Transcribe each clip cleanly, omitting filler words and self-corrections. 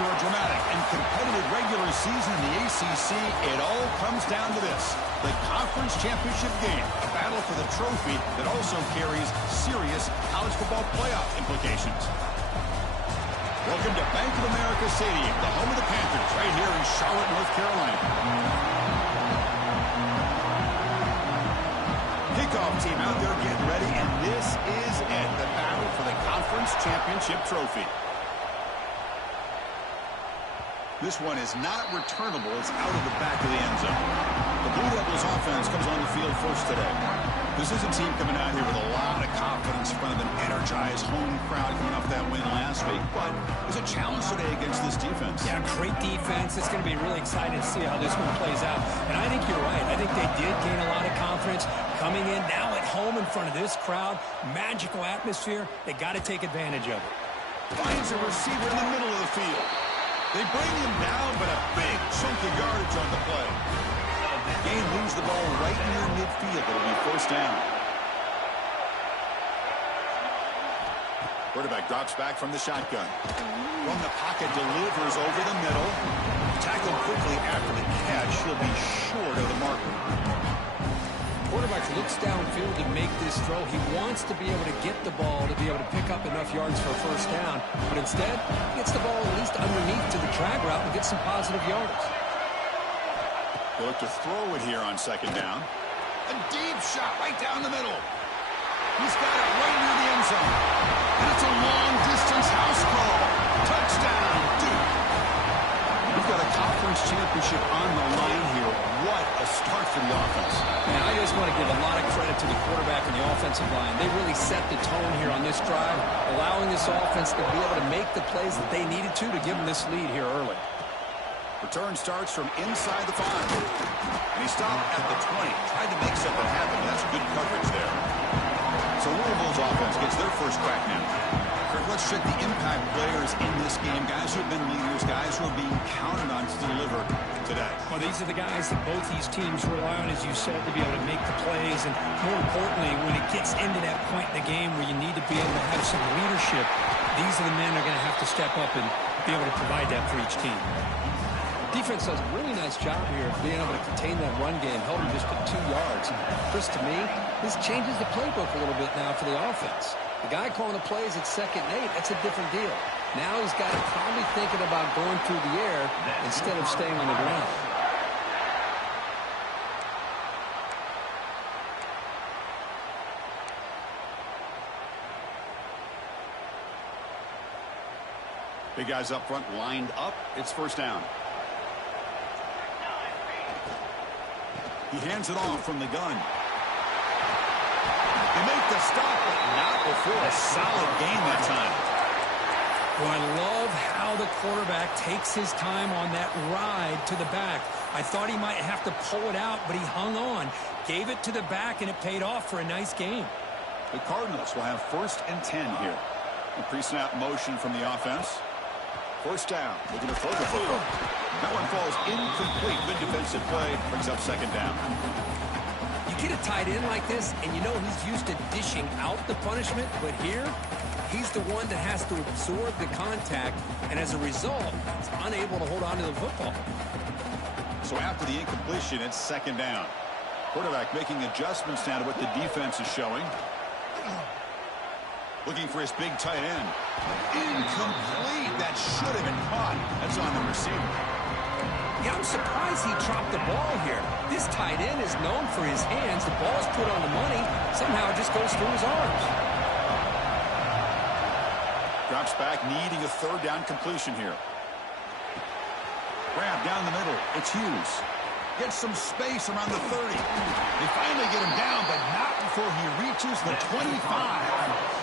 After a dramatic and competitive regular season in the ACC, it all comes down to this: the conference championship game, a battle for the trophy that also carries serious college football playoff implications. Welcome to Bank of America Stadium, the home of the Panthers, right here in Charlotte, North Carolina. Kickoff team out there getting ready, and this is it, the battle for the conference championship trophy. This one is not returnable. It's out of the back of the end zone. The Blue Devils offense comes on the field first today. This is a team coming out here with a lot of confidence in front of an energized home crowd coming off that win last week. But there's a challenge today against this defense. Yeah, great defense. It's going to be really exciting to see how this one plays out. And I think you're right. I think they did gain a lot of confidence coming in now at home in front of this crowd. Magical atmosphere. They got to take advantage of it. Finds a receiver in the middle of the field. They bring him down, but a big chunk of yardage on the play. Gain moves the ball right near midfield. It'll be first down. Quarterback drops back from the shotgun. From the pocket, delivers over the middle. Tackled quickly after the catch. He'll be short of the marker. Quarterback looks downfield to make this throw. He wants to be able to get the ball to be able to pick up enough yards for a first down. But instead, he gets the ball at least underneath to the drag route and gets some positive yards. They look to throw it here on second down. A deep shot right down the middle. He's got it right near the end zone. And it's a long-distance house call. Touchdown, Duke. We've got a conference championship on the line here. What a start for the offense. Man, I just want to give a lot of credit to the quarterback and the offensive line. They really set the tone here on this drive, allowing this offense to be able to make the plays that they needed to give them this lead here early. Return starts from inside the 5. And he stopped at the 20. Tried to make something happen. That's good coverage there. So Louisville's offense gets their first crack now. Kirk, let's check the impact players in this game. Guys who have been leaders, guys who are being counted on to deliver today. Well, these are the guys that both these teams rely on, as you said, to be able to make the plays. And more importantly, when it gets into that point in the game where you need to be able to have some leadership, these are the men that are going to have to step up and be able to provide that for each team. Defense does a really nice job here of being able to contain that run game, held him just to 2 yards. Chris, to me, this changes the playbook a little bit now for the offense. The guy calling the plays at 2nd and 8, that's a different deal. Now he's got to probably thinking about going through the air instead of staying on the ground. Big guys up front lined up. It's first down. He hands it off from the gun. They make the stop, but not before a solid gain that time. Well, I love how the quarterback takes his time on that ride to the back. I thought he might have to pull it out, but he hung on, gave it to the back, and it paid off for a nice gain. The Cardinals will have 1st and 10 here. A pre-snap motion from the offense. First down. Looking to throw the football. That one falls incomplete. Good defensive play. Brings up second down. You get a tight end like this, and you know he's used to dishing out the punishment, but here, he's the one that has to absorb the contact, and as a result, he's unable to hold on to the football. So after the incompletion, it's second down. Quarterback making adjustments now to what the defense is showing. Looking for his big tight end. Incomplete. That should have been caught. That's on the receiver. Yeah, I'm surprised he dropped the ball here. This tight end is known for his hands. The ball's put on the money. Somehow it just goes through his arms. Drops back, needing a 3rd down completion here. Grab down the middle. It's Hughes. Gets some space around the 30. They finally get him down, but not before he reaches the 25.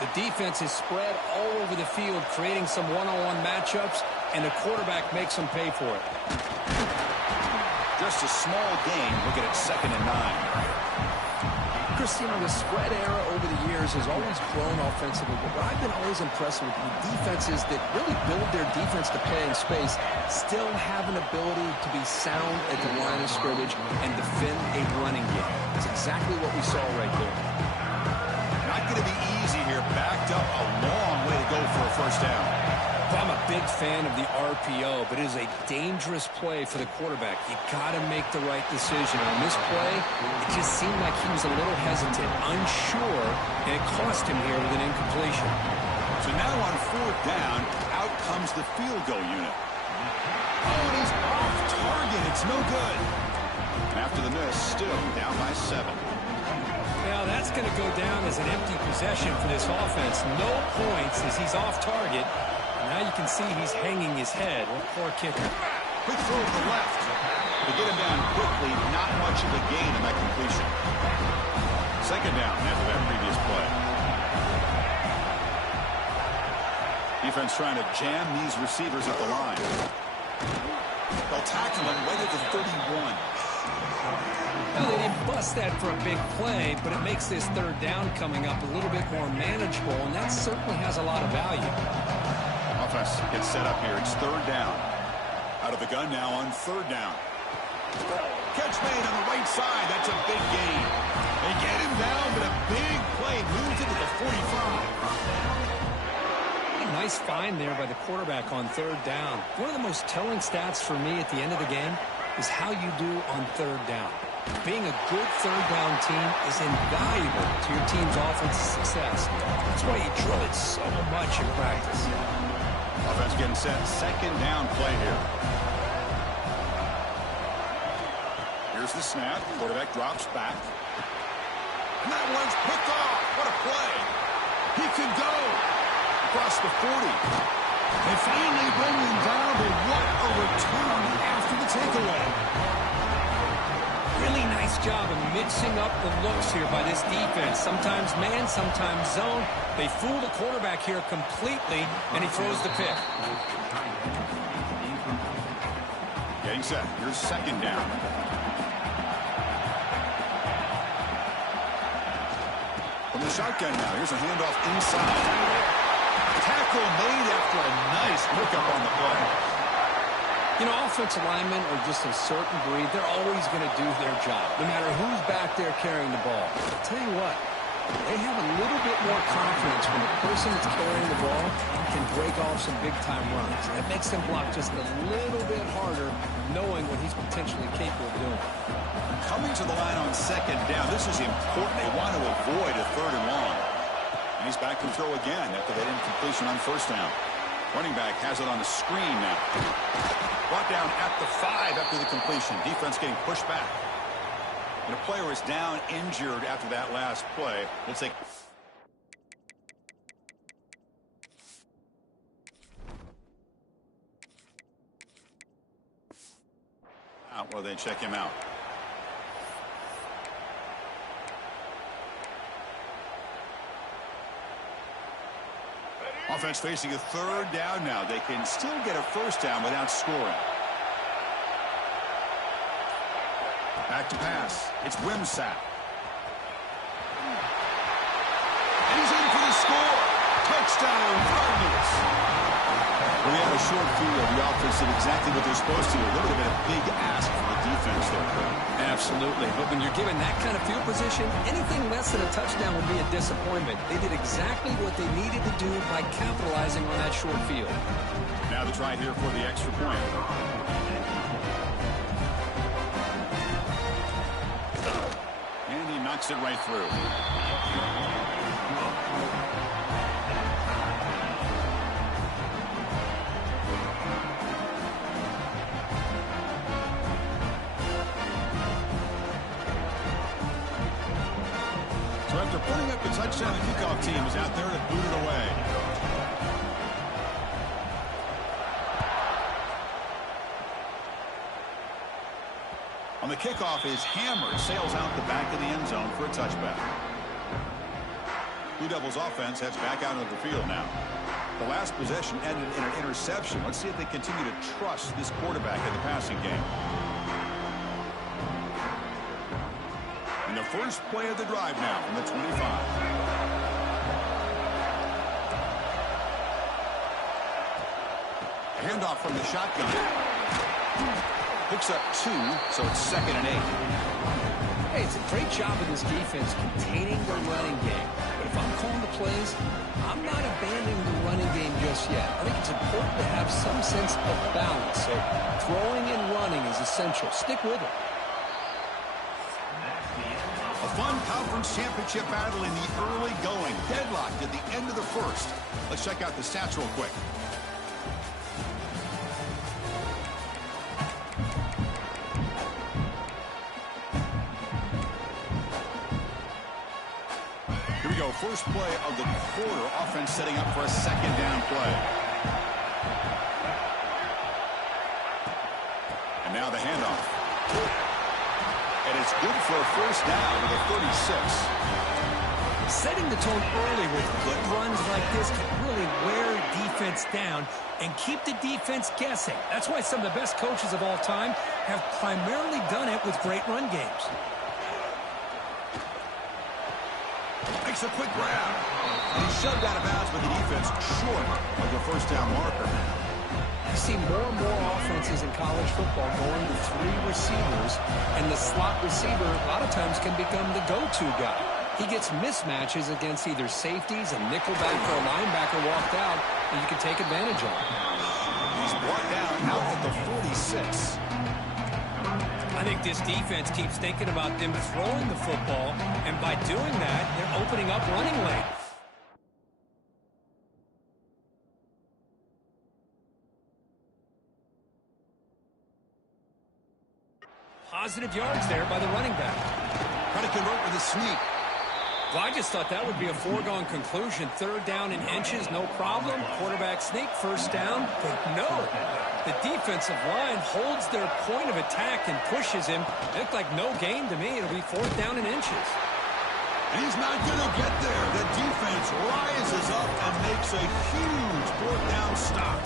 The defense is spread all over the field, creating some one-on-one matchups, and the quarterback makes them pay for it. Just a small gain. Looking at 2nd and 9. Chris, you know, the spread era over the years has always grown offensively, but what I've been always impressed with the defenses that really build their defense to play in space still have an ability to be sound at the line of scrimmage and defend a running game. That's exactly what we saw right there. Not going to be easy here. Backed up a long way to go go for a first down. Well, I'm a big fan of the RPO, but it is a dangerous play for the quarterback. You got to make the right decision. On this play, it just seemed like he was a little hesitant, unsure, and it cost him here with an incompletion. So now on fourth down, out comes the field goal unit. Oh, and he's off target. It's no good. And after the miss, still down by 7. Now that's going to go down as an empty possession for this offense. No points as he's off target. Now you can see he's hanging his head. What poor kicker. Quick throw to the left. To get him down quickly, not much of a gain on that completion. Second down after that previous play. Defense trying to jam these receivers at the line. They'll tackle him right at the 31. Well, they didn't bust that for a big play, but it makes this third down coming up a little bit more manageable, and that certainly has a lot of value. Offense gets set up here. It's third down. Out of the gun now on third down. Catch made on the right side. That's a big gain. They get him down, but a big play moves it to the 45. Nice find there by the quarterback on third down. One of the most telling stats for me at the end of the game is how you do on third down. Being a good third down team is invaluable to your team's offensive success. That's why you drill it so much in practice. Offense getting set. Second down play here. Here's the snap. Quarterback drops back. And that one's picked off. What a play. He could go across the 40. They finally bring him down, but what a return after the takeaway. Really nice job of mixing up the looks here by this defense. Sometimes man, sometimes zone. They fool the quarterback here completely, and he throws the pick. Getting set. Here's second down. From the shotgun now. Here's a handoff inside. Tackle made after a nice pickup on the play. You know, offensive linemen are just a certain breed. They're always going to do their job, no matter who's back there carrying the ball. I'll tell you what, they have a little bit more confidence when the person that's carrying the ball can break off some big-time runs. That makes them block just a little bit harder, knowing what he's potentially capable of doing. Coming to the line on second down, this is important. They want to avoid a third and long. And he's back to throw again after that incompletion on first down. Running back has it on the screen now. Brought down at the 5 after the completion. Defense getting pushed back. And a player is down injured after that last play. We'll take... Well, they check him out. Offense facing a third down now. They can still get a first down without scoring. Back to pass. It's Wimsatt. And he's in for the score. Touchdown, Cardinals. We have a short field. The offense did exactly what they're supposed to do. A little bit of a big ask for the defense there. Absolutely. But when you're given that kind of field position, anything less than a touchdown would be a disappointment. They did exactly what they needed to do by capitalizing on that short field. Now the try here for the extra point. And he knocks it right through. So after putting up the touchdown, the kickoff team is out there to boot it away. On the kickoff, his hammer sails out the back of the end zone for a touchback. Blue Devils offense heads back out into the field now. The last possession ended in an interception. Let's see if they continue to trust this quarterback in the passing game. And the first play of the drive now from the 25. Handoff from the shotgun. Picks up 2, so it's 2nd and 8. Hey, it's a great job of this defense containing their running game. But if if I'm calling the plays, I'm not abandoning the running game just yet. I think it's important to have some sense of balance. So throwing and running is essential. Stick with it. A fun conference championship battle in the early going. Deadlocked at the end of the first. Let's check out the stats real quick. Here we go. First play of the quarter. Offense setting up for a second down play. And now the handoff. And it's good for a first down to the 36. Setting the tone early with good runs like this can really wear defense down and keep the defense guessing. That's why some of the best coaches of all time have primarily done it with great run games. Makes a quick grab. And he's shoved out of bounds with the defense short of the first down marker. You see more and more offenses in college football going to 3 receivers, and the slot receiver a lot of times can become the go-to guy. He gets mismatches against either safeties, a nickelback, or a linebacker walked out, and you can take advantage of it. He's brought down out at the 46. I think this defense keeps thinking about them throwing the football, and by doing that, they're opening up running lane. Positive yards there by the running back. Trying to convert with a sneak. Well, I just thought that would be a foregone conclusion. Third down in inches, no problem. Quarterback sneak, first down. But no, the defensive line holds their point of attack and pushes him. It looked like no gain to me. It'll be fourth down in inches. And he's not going to get there. The defense rises up and makes a huge fourth down stop.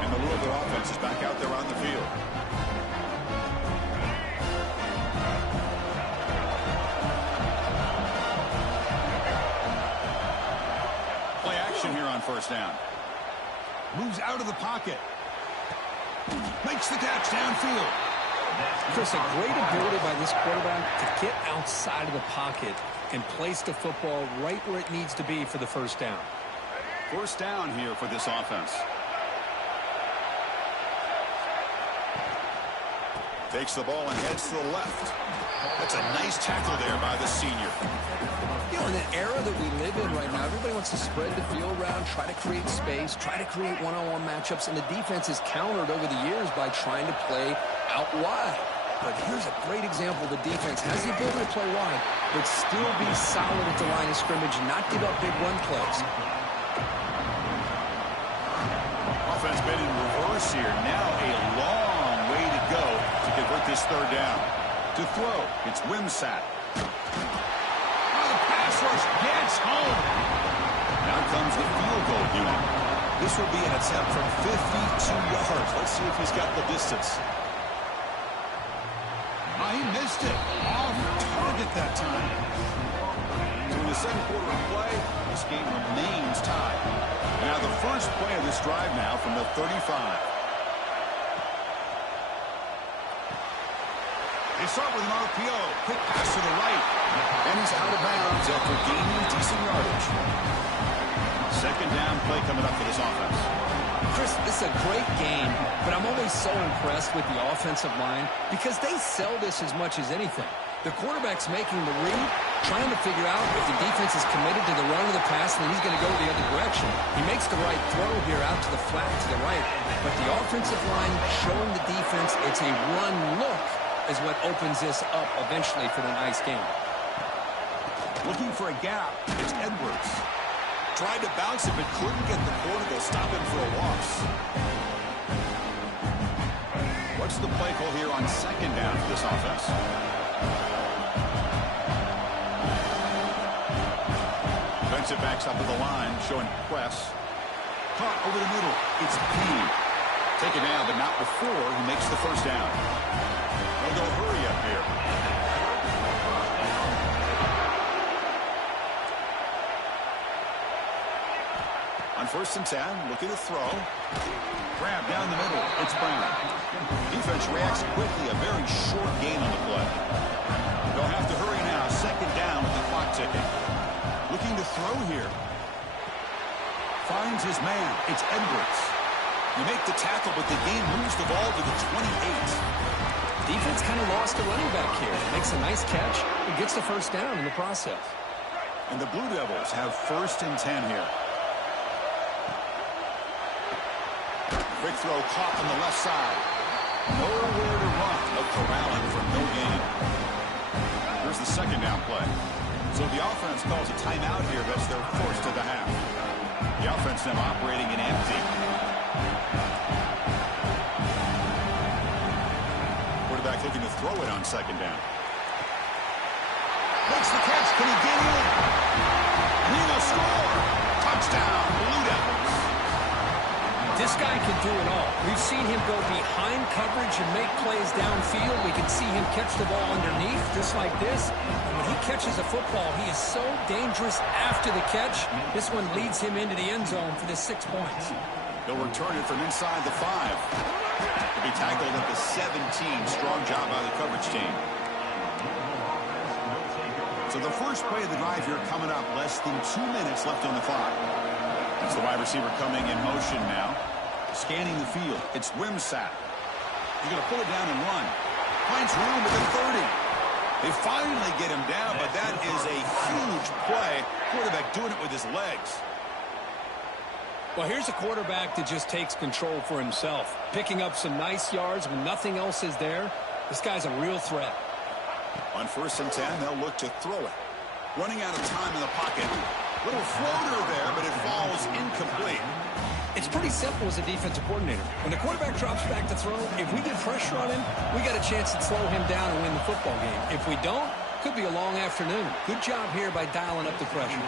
And the Louisville offense is back out there on the field. Here on first down. Moves out of the pocket. Makes the catch downfield. Chris, a great ability by this quarterback to get outside of the pocket and place the football right where it needs to be for the first down. First down here for this offense. Takes the ball and heads to the left. That's a nice tackle there by the senior. You know, in the era that we live in right now, everybody wants to spread the field around, try to create space, try to create one-on-one matchups, and the defense is countered over the years by trying to play out wide. But here's a great example. The defense has the ability to play wide, but still be solid at the line of scrimmage and not give up big run plays. Offense been in reverse here. Now a long way to go to convert this third down. To throw, it's Wimsatt. Rush gets home. Now comes the field goal unit. This will be an attempt from 52 yards. Let's see if he's got the distance. He missed it. Off target that time. So in the second quarter of play, this game remains tied. Now the first play of this drive now from the 35. They start with an RPO. Quick pass to the right. And he's out of bounds after gaining decent yardage. Second down play coming up for this offense. Chris, this is a great game, but I'm always so impressed with the offensive line because they sell this as much as anything. The quarterback's making the read, trying to figure out if the defense is committed to the run or the pass, and then he's going to go the other direction. He makes the right throw here out to the flat to the right, but the offensive line showing the defense it's a run look is what opens this up eventually for the nice game. Looking for a gap. It's Edwards. Tried to bounce it, but couldn't get the corner. They'll stop him for a loss. What's the play call here on second down for this offense? Defensive backs up to the line, showing press. Caught over the middle. It's Payne. Taken down, but not before he makes the first down. They'll go hurry up here. On first and 10, looking to throw. Grab down the middle. It's Brown. Defense reacts quickly. A very short gain on the play. They'll have to hurry now. Second down with the clock ticking. Looking to throw here. Finds his man. It's Edwards. You make the tackle, but the game moves the ball to the 28. Defense kind of lost a running back here. Makes a nice catch and gets the first down in the process. And the Blue Devils have 1st and 10 here. Quick throw caught on the left side. Nowhere to run. No corralling for no gain. Here's the 2nd down play. So the offense calls a timeout here. That's their 1st of the half. The offense now operating in empty. Quarterback looking to throw it on 2nd down. Makes the catch. Can he get in? And he will score. Touchdown, Blue Devils. This guy can do it all. We've seen him go behind coverage and make plays downfield. We can see him catch the ball underneath, just like this. And when he catches a football, he is so dangerous after the catch. This one leads him into the end zone for the 6 points. He'll return it from inside the 5. He'll be tackled at the 17. Strong job by the coverage team. So the first play of the drive here coming up. Less than 2 minutes left on the clock. That's the wide receiver coming in motion now. Scanning the field. It's Wimsatt. He's going to pull it down and run. Finds room at the 30. They finally get him down, but that is a huge play. Quarterback doing it with his legs. Well, here's a quarterback that just takes control for himself. Picking up some nice yards when nothing else is there. This guy's a real threat. On 1st and 10, they'll look to throw it. Running out of time in the pocket. Little floater there, but it falls incomplete. It's pretty simple as a defensive coordinator. When the quarterback drops back to throw, if we get pressure on him, we got a chance to slow him down and win the football game. If we don't, could be a long afternoon. Good job here by dialing up the pressure.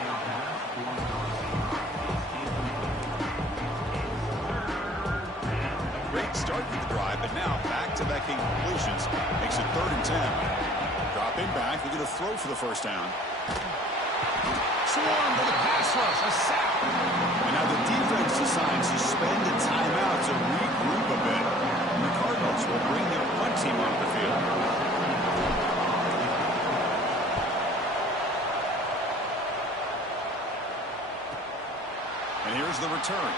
Great start to the drive, but now back-to-back completions. Makes it 3rd and 10. Dropping back, we're going to throw for the 1st down. Swarm with a pass rush, a sack. And now the defense decides to spend a timeout to regroup a bit. And the Cardinals will bring their punt team off the field. And here's the return.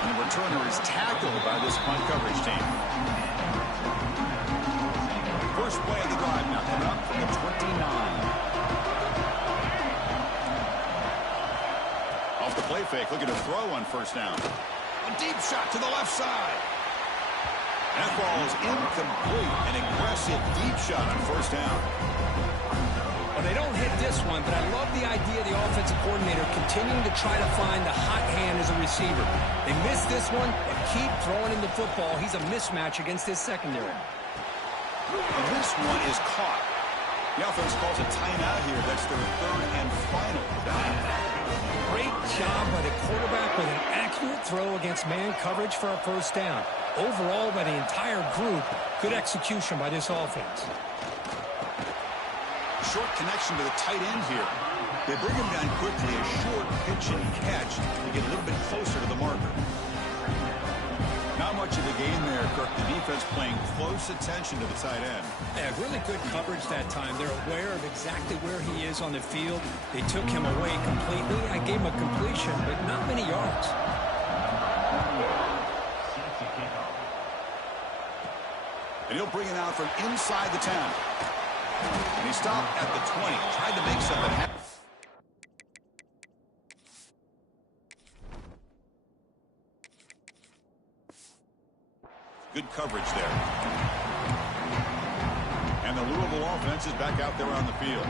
And the returner is tackled by this punt coverage team. First play of the drive now coming up from the 29. Off the play fake, looking to throw on 1st down. A deep shot to the left side. That ball is incomplete. An aggressive deep shot on 1st down. Well, they don't hit this one, but I love the idea of the offensive coordinator continuing to try to find the hot hand as a receiver. They miss this one, but keep throwing him the football. He's a mismatch against his secondary. And this one is caught. The offense calls a timeout here. That's their 3rd and final down. Great job by the quarterback with an accurate throw against man coverage for a 1st down. Overall, by the entire group, good execution by this offense. Short connection to the tight end here. They bring him down quickly, a short pitch and catch to get a little bit closer to the marker. Not much of the game there, Kirk. The defense paying close attention to the tight end. Yeah, really good coverage that time. They're aware of exactly where he is on the field. They took him away completely. I gave him a completion, but not many yards. And he'll bring it out from inside the 10. And he stopped at the 20. Tried to make something happen. Good coverage there. And the Louisville offense is back out there on the field.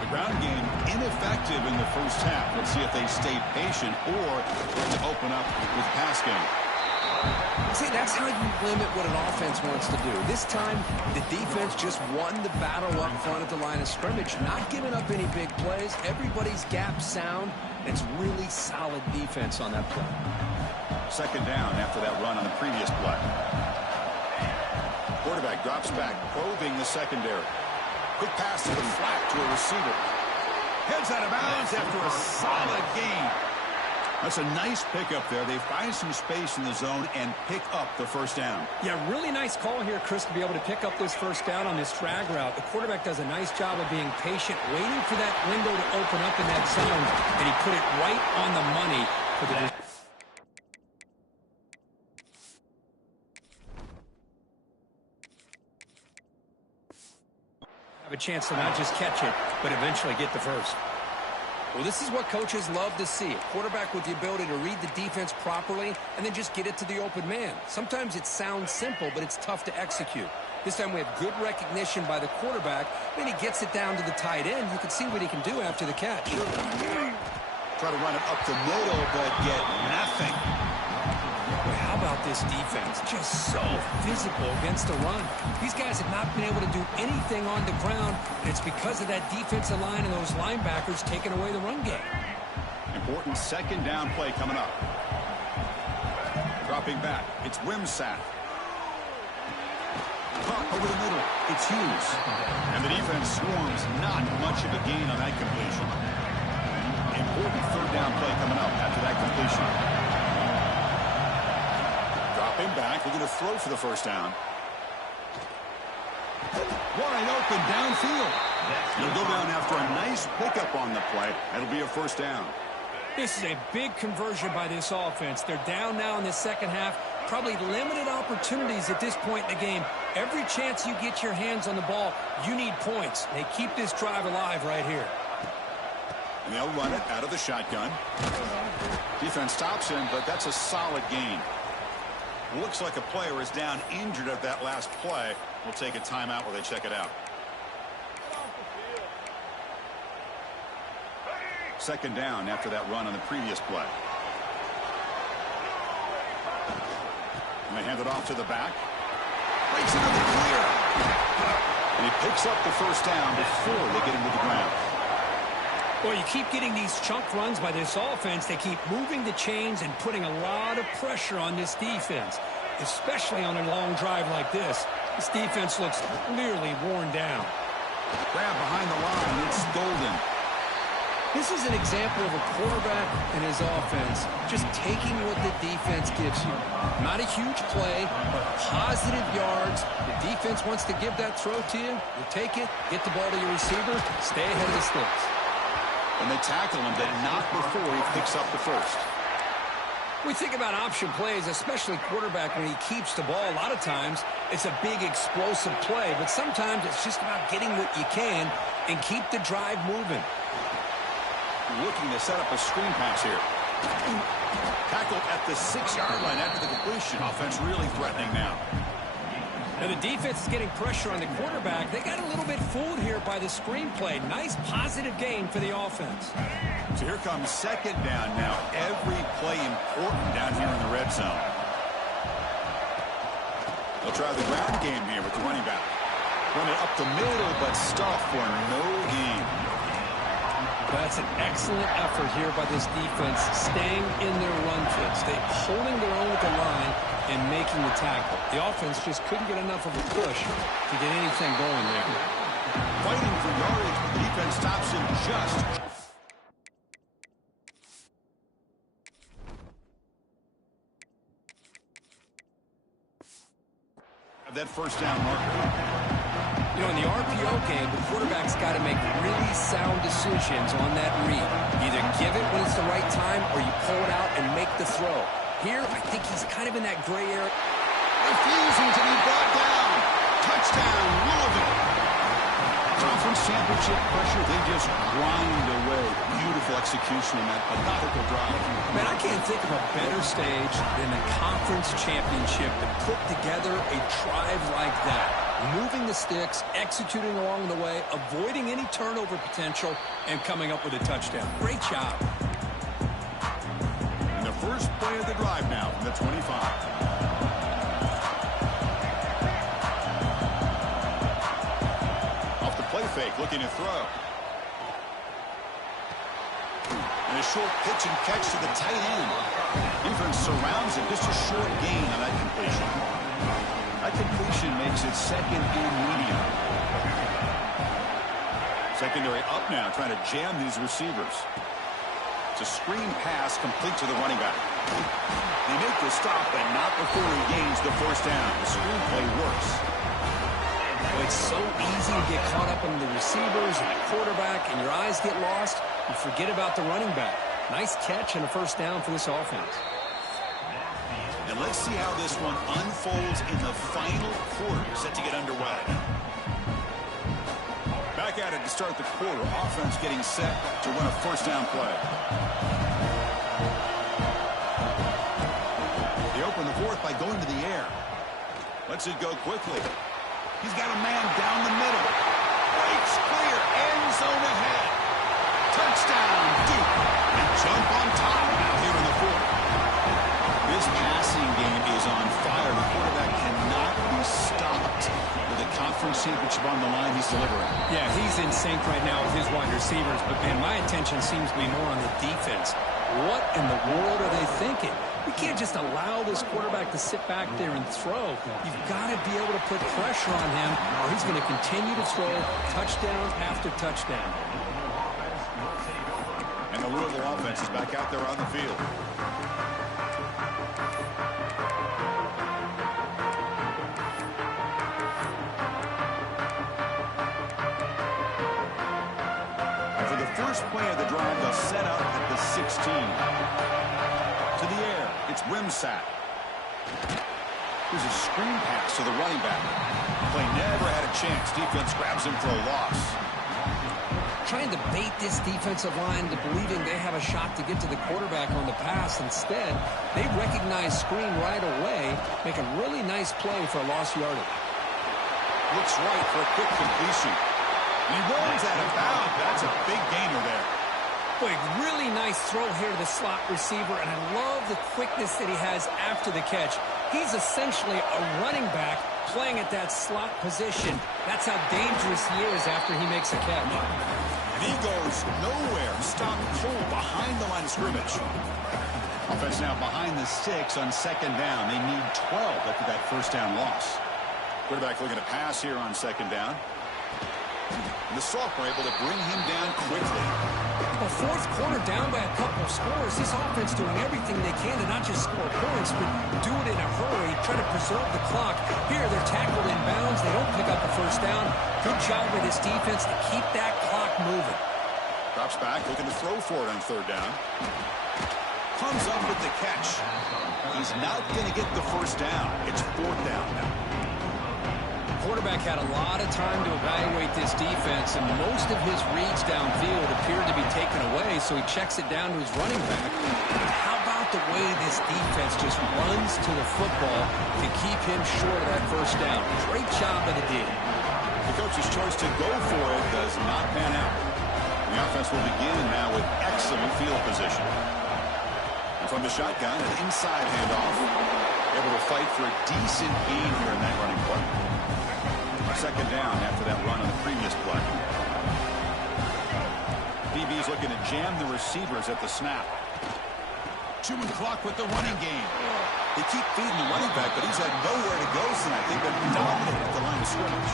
The ground game ineffective in the 1st half. Let's see if they stay patient or look to open up with pass game. See, that's how you limit what an offense wants to do. This time, the defense just won the battle up front at the line of scrimmage, not giving up any big plays. Everybody's gap sound. It's really solid defense on that play. 2nd down after that run on the previous play. Quarterback drops back, probing the secondary. Quick pass to the flat to a receiver. Heads out of bounds after a solid gain. That's a nice pickup there. They find some space in the zone and pick up the first down. Yeah, really nice call here, Chris, to be able to pick up this first down on this drag route. The quarterback does a nice job of being patient, waiting for that window to open up in that zone, and he put it right on the money for the have a chance to not just catch it, but eventually get the first. Well, this is what coaches love to see. A quarterback with the ability to read the defense properly and then just get it to the open man. Sometimes it sounds simple, but it's tough to execute. This time we have good recognition by the quarterback, and he gets it down to the tight end. You can see what he can do after the catch. Try to run it up the middle, but get nothing. Boy, how about this defense? Just so physical against the run. These guys have not been able to do anything on the ground, and it's because of that defensive line and those linebackers taking away the run game. Important second down play coming up. Dropping back. It's Wimsatt. Caught over the middle. It's Hughes. And the defense swarms. Not much of a gain on that completion. Important third down play coming up after that completion. Dropping back. We're going to throw for the first down. Wide open downfield. He'll go down after a nice pickup on the play. That'll be a first down. This is a big conversion by this offense. They're down now in the second half. Probably limited opportunities at this point in the game. Every chance you get your hands on the ball, you need points. They keep this drive alive right here. And they'll run it out of the shotgun. Defense stops him, but that's a solid gain. Looks like a player is down injured at that last play. We'll take a timeout while they check it out. Second down after that run on the previous play. And they hand it off to the back. Breaks into the clear. And he picks up the first down before they get him to the ground. Well, you keep getting these chunk runs by this offense. They keep moving the chains and putting a lot of pressure on this defense, especially on a long drive like this. This defense looks clearly worn down. Grab behind the line. It's Golden. This is an example of a quarterback and his offense just taking what the defense gives you. Not a huge play, but positive yards. The defense wants to give that throw to you. You take it, get the ball to your receiver, stay ahead of the sticks. And they tackle him, but not before he picks up the first. We think about option plays, especially quarterback when he keeps the ball. A lot of times, it's a big explosive play, but sometimes it's just about getting what you can and keep the drive moving. Looking to set up a screen pass here. Tackle at the 6-yard line after the completion. Offense really threatening now. Now the defense is getting pressure on the quarterback. They got a little bit fooled here by the screenplay. Nice positive gain for the offense. So here comes second down now. Every play important down here in the red zone. They'll try the ground game here with the running back. Run it up the middle, but stuff for no gain. That's an excellent effort here by this defense, staying in their run fits. They holding their own with the line and making the tackle. The offense just couldn't get enough of a push to get anything going there. Fighting for yardage, but the defense stops him just. That first down marker. You know, in the RPO game, the quarterback's got to make really sound decisions on that read. Either give it when it's the right time or you pull it out and make the throw. Here, I think he's kind of in that gray area. Refusing to be brought down. Touchdown, Louisville. Conference championship pressure, they just grind away. Beautiful execution in that methodical drive. Man, I can't think of a better stage than the conference championship to put together a drive like that. Moving the sticks, executing along the way, avoiding any turnover potential, and coming up with a touchdown. Great job. And the first play of the drive now from the 25. Off the play fake, looking to throw. And a short pitch and catch to the tight end. Defense surrounds him. Just a short gain on that completion. That completion makes it second and medium. Secondary up now, trying to jam these receivers. It's a screen pass complete to the running back. They make the stop, but not before he gains the first down. The screenplay works. Well, it's so easy to get caught up in the receivers and the quarterback, and your eyes get lost. You forget about the running back. Nice catch and a first down for this offense. And let's see how this one unfolds in the final quarter, set to get underway. Back at it to start the quarter. Offense getting set to run a first down play. They open the fourth by going to the air. Lets it go quickly. He's got a man down the middle. Breaks clear. End zone ahead. Touchdown, Duke. And jump on top now here in the fourth. This passing game is on fire. The quarterback cannot be stopped. With a conference championship on the line, he's delivering. Yeah, he's in sync right now with his wide receivers. But, man, my attention seems to be more on the defense. What in the world are they thinking? You can't just allow this quarterback to sit back there and throw. You've got to be able to put pressure on him, or he's going to continue to throw touchdown after touchdown. And the Louisville offense is back out there on the field. And for the first play of the drive, they'll set up at the 16. To the air, it's Wimsatt. Here's a screen pass to the running back. Play never had a chance. Defense grabs him for a loss. Trying to bait this defensive line to believing they have a shot to get to the quarterback on the pass. Instead, they recognize screen right away, make a really nice play for a lost yardage. Looks right for a quick completion. And he rolls out of bounds. That's a big gainer there. Boy, really nice throw here to the slot receiver, and I love the quickness that he has after the catch. He's essentially a running back playing at that slot position. That's how dangerous he is after he makes a catch. And he goes nowhere. Stopped cold behind the line of scrimmage. Offense now behind the 6 on second down. They need 12 after that first down loss. Quarterback looking to pass here on second down. And the Salk were able to bring him down quickly. Well, fourth quarter down by a couple of scores. This offense doing everything they can to not just score points, but do it in a hurry, try to preserve the clock. Here, they're tackled in bounds. They don't pick up a first down. Good job by this defense to keep that clock moving. Drops back, looking to throw for it on third down. Comes up with the catch. He's not going to get the first down. It's fourth down now. Quarterback had a lot of time to evaluate this defense, and most of his reads downfield appeared to be taken away, so he checks it down to his running back. But how about the way this defense just runs to the football to keep him short of that first down? Great job by the D. The coach's choice to go for it does not pan out. The offense will begin now with excellent field position. And from the shotgun, an inside handoff. Able to fight for a decent gain here in that running play. Second down after that run on the previous play. DB's looking to jam the receivers at the snap. Chewing clock with the running game. They keep feeding the running back, but he's had nowhere to go tonight. They've been dominated at the line of scrimmage.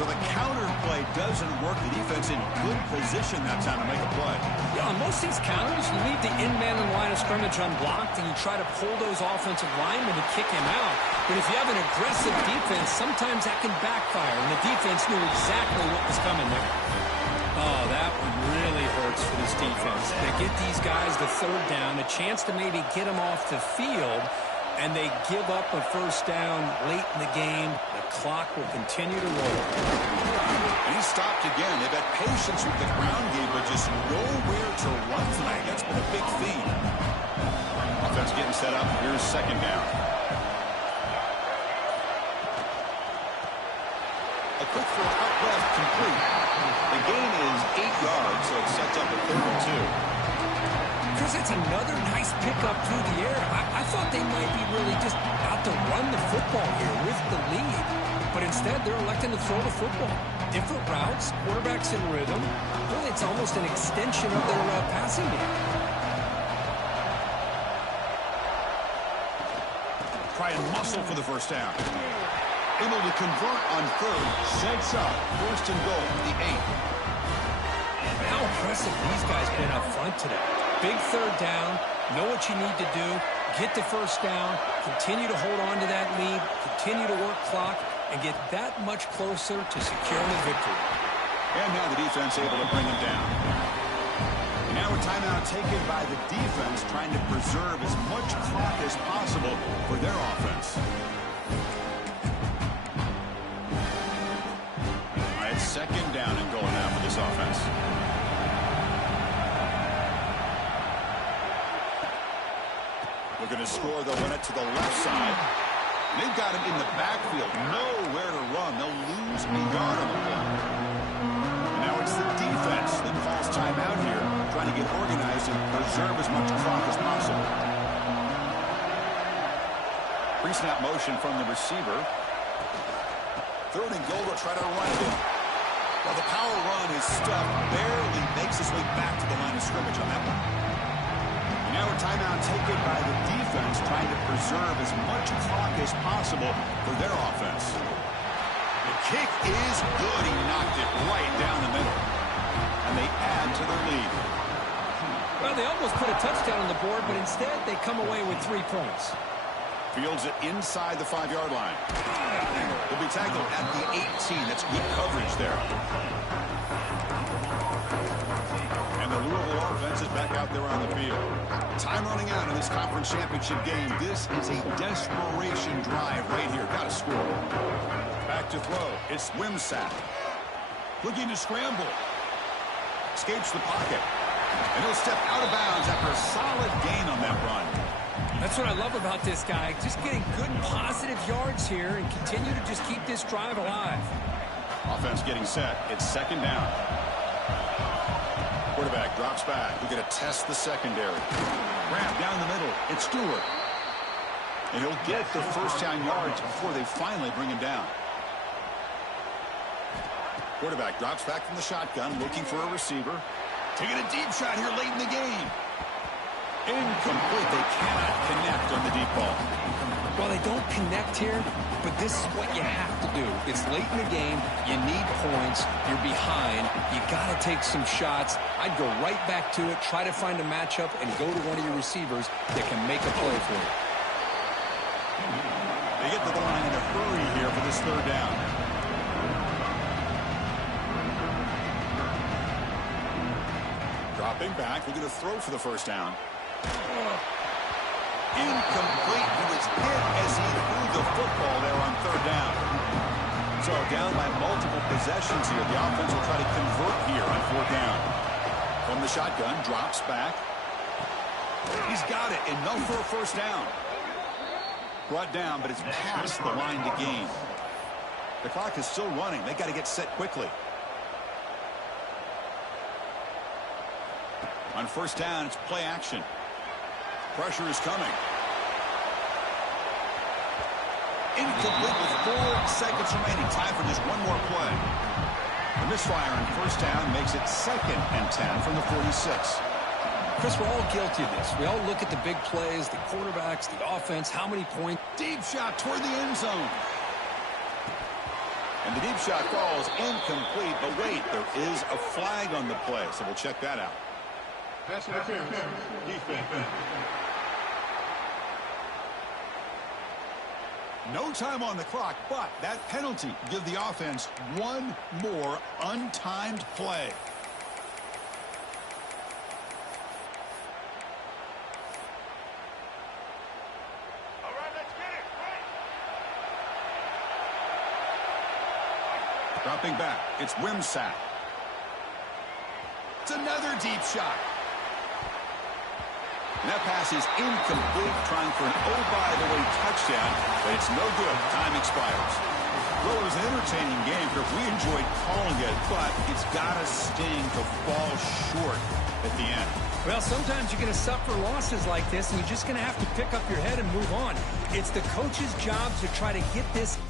So the counter play doesn't work. The defense in good position that time to make a play. Yeah, on most of these counters, you leave the in-man in the line of scrimmage unblocked, and you try to pull those offensive linemen to kick him out. But if you have an aggressive defense, sometimes that can backfire, and the defense knew exactly what was coming there. Oh, that one really hurts for this defense. They get these guys the third down, a chance to maybe get them off the field, and they give up a first down late in the game. The clock will continue to roll. And he stopped again. They've had patience with the ground game, but just nowhere to run tonight. That's been a big theme. Offense getting set up. Here's second down. A quick throw out left, complete. The gain is 8 yards, so it sets up a 3rd and 2. Chris, it's another nice pickup through the air. I thought they might be really just out to run the football here with the lead. But instead, they're electing to throw the football. Different routes, quarterbacks in rhythm. Really, it's almost an extension of their passing game. Try and muscle for the first down. Able to convert on third. Sets up. First and goal, the 8. Now impressive these guys been up front today. Big third down, know what you need to do, get the first down, continue to hold on to that lead, continue to work clock, and get that much closer to securing a victory. And now the defense able to bring him down. And now a timeout taken by the defense, trying to preserve as much clock as possible for their offense. All right, second down and goal now for this offense. Looking to score, they'll run it to the left side. They've got him in the backfield. Nowhere to run. They'll lose a yard on the play. And now it's the defense that calls timeout here, trying to get organized and preserve as much clock as possible. Pre-snap motion from the receiver. Third and goal, they'll try to run it in. Well, the power run is stuffed, barely makes its way back to the line of scrimmage on that one. And now a timeout taken by the defense, trying to preserve as much clock as possible for their offense. The kick is good. He knocked it right down the middle. And they add to their lead. Well, they almost put a touchdown on the board, but instead they come away with 3 points. Fields it inside the 5-yard line. He'll be tackled at the 18. That's good coverage there. And the Louisville offense is back out there on the field. Time running out in this conference championship game. This is a desperation drive right here. Got to score. Back to throw. It's Wimsatt. Looking to scramble. Escapes the pocket. And he'll step out of bounds after a solid gain on that run. That's what I love about this guy. Just getting good positive yards here and continue to just keep this drive alive. Offense getting set. It's second down. Quarterback drops back. We're going to test the secondary. Ramp down the middle. It's Stewart. And he'll get the first down yards before they finally bring him down. Quarterback drops back from the shotgun, looking for a receiver. Taking a deep shot here late in the game. Incomplete. They cannot connect on the deep ball. Well, they don't connect here, but this is what you have to do. It's late in the game. You need points. You're behind. You got to take some shots. I'd go right back to it, try to find a matchup, and go to one of your receivers that can make a play for you. They get to the line in a hurry here for this third down. Dropping back. We're going to throw for the first down. Incomplete. He was hit as he threw the football there on third down. So down by multiple possessions here. The offense will try to convert here on fourth down. From the shotgun, drops back. He's got it. Enough for a first down. Brought down, but it's past the line to gain. The clock is still running. They got to get set quickly. On first down, it's play action. Pressure is coming. Incomplete with 4 seconds remaining. Time for just one more play. The misfire on first down makes it 2nd and 10 from the 46. Chris, we're all guilty of this. We all look at the big plays, the quarterbacks, the offense, how many points. Deep shot toward the end zone. And the deep shot falls incomplete. But wait, there is a flag on the play, so we'll check that out. Pass interference. Defense. No time on the clock, but that penalty give the offense one more untimed play. All right, let's get it. Right. Dropping back, it's Wimsatt. It's another deep shot. And that pass is incomplete, trying for an oh-by-the-way touchdown, but it's no good. Time expires. Well, it was an entertaining game, Kirk. We enjoyed calling it, but it's got to sting to fall short at the end. Well, sometimes you're going to suffer losses like this, and you're just going to have to pick up your head and move on. It's the coach's job to try to get this